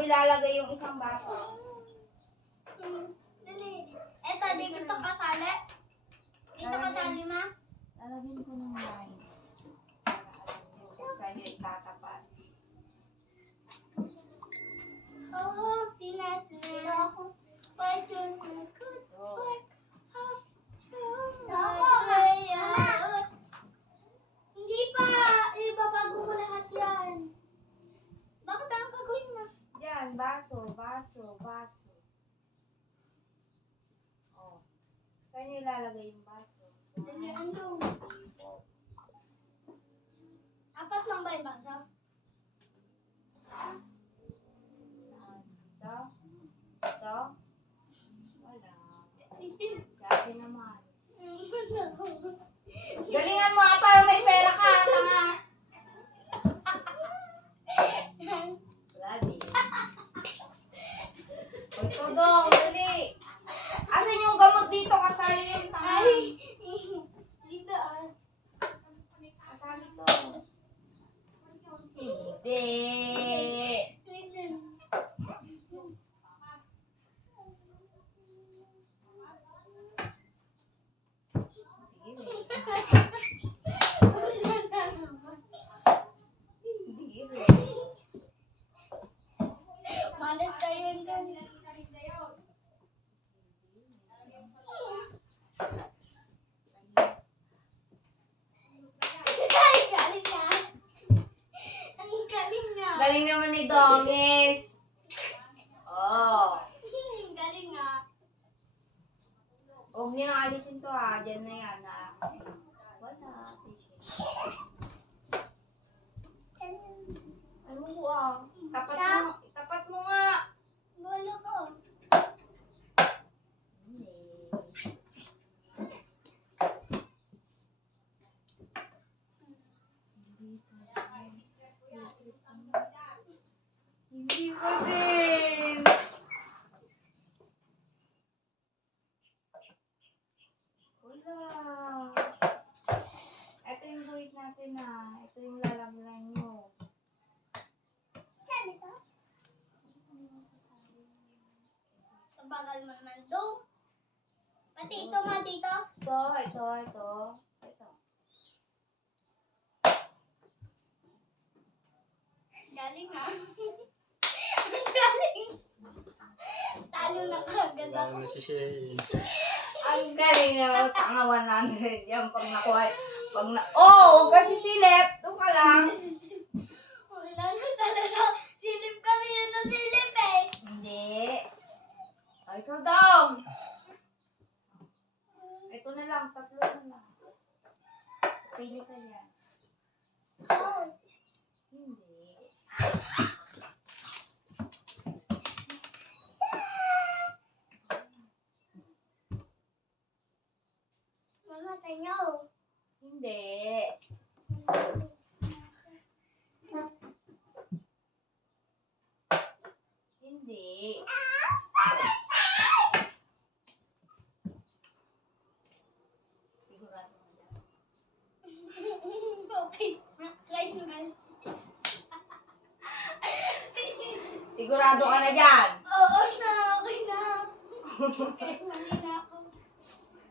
mo ilalagay yung isang baso? Dali. Eto, di gusto kasali. Dito kasali, ma. Lalagyan ko ng line. Para alam nyo kung saan nyo itatapat. Oh, sinasila ako. Why don't I good work? Hindi pa. Ibabago mo lahat yan. Bakit ang gagawin mo? Yan, baso, baso, baso. Oh. Saan nyo ilalagay yung baso? Dali, ano? Apat lang ba yung basa? Saan? Ito? Ito? Wala. Sa akin naman. Galingan mo para may pera ka, tanga. Wala din. O ito dong, dali. Asan yung gamot dito? Kasali yung tanga. Ay, dito ah. Kasali to. Hindi. Listen. Hindi rin. Malit kayo yung ganyan. Ay, galing na. Ang galing na. Galing naman ni Dongis. Oh. Galing nga. Huwag niyo nang alisin to ha. Diyan na yan ha. Wala. Ano ko ah? Tapat mo nga. Gulo ko. Hindi. Hindi ko din. Wala. Ito yung buhit natin ah. Ito yung lalagyan nyo. Saan ito? Ang bagal mo naman do. Pati ito ma dito. Ito. Galing ha. Ang galing. Talo na kagad ako. Wala na si Shay. Ang galing na. Tanga 100 yan pag nakuha. Oh, huwag ka sisilip. Doon ka lang. Wala na talaga. Silip kami yun na silip eh. Hindi. Oh, ikaw daw. Ito na lang. Tatlo na lang. Pili ka yan. Ouch. Hindi. Mama, tanyaw. Hindi. Hindi. Sigurado mo yan. Okay. Try naman. Sigurado ka na dyan. Oo na, okay na. Okay, mali na ako.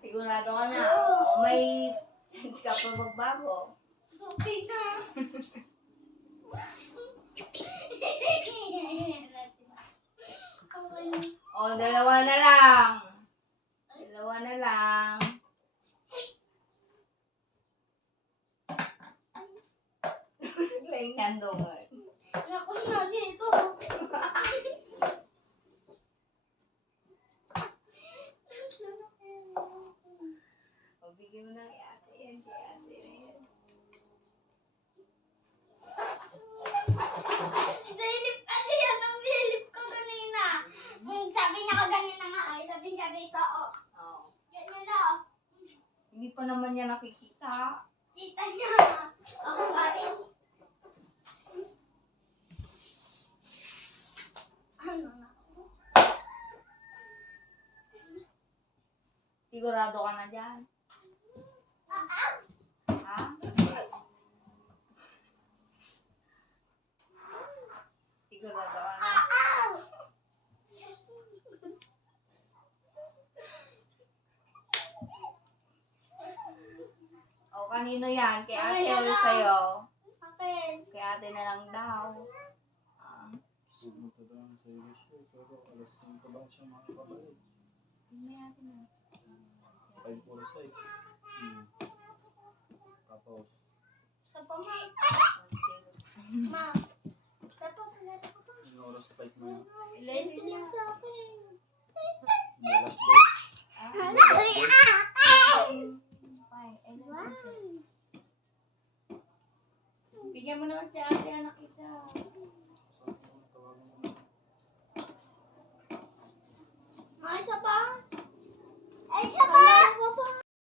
Sigurado ka na. O may chance ka pa magbago. Okay na. Okay na. O, dalawa na lang. Dalawa na lang. Laingan dong. Naku na dito. O, bigyan mo ng ate yan. Kay ate na yan. Silip kasi yan ang silip ko kanina. Sabi niya ka ganyan na nga ay. Sabi niya dito, oh. O. Ganyan na, oh. Hindi pa naman niya nakikita. Kita niya. Ako nga rin. Ano na? Sigurado ka na dyan. Ha? Sigurado ka na. Kanino yan? Kay ate Akin na o lang. sa'yo? Akin. Kay ate na lang daw. Ah, Pumunta doon sa Ilisyo, pero alas 5 lang siya makakabalik. may ate na. 5:46. Tapos, Sa pama. Ma. Dapat pala ko pa. yung oras 5 na yun. Lady Ito lang sa akin. Yung last day. Ah, Dali Bye. I love you. Bigyan mo naman si ate anak isa. Ma, isa pa? Ay, isa pa!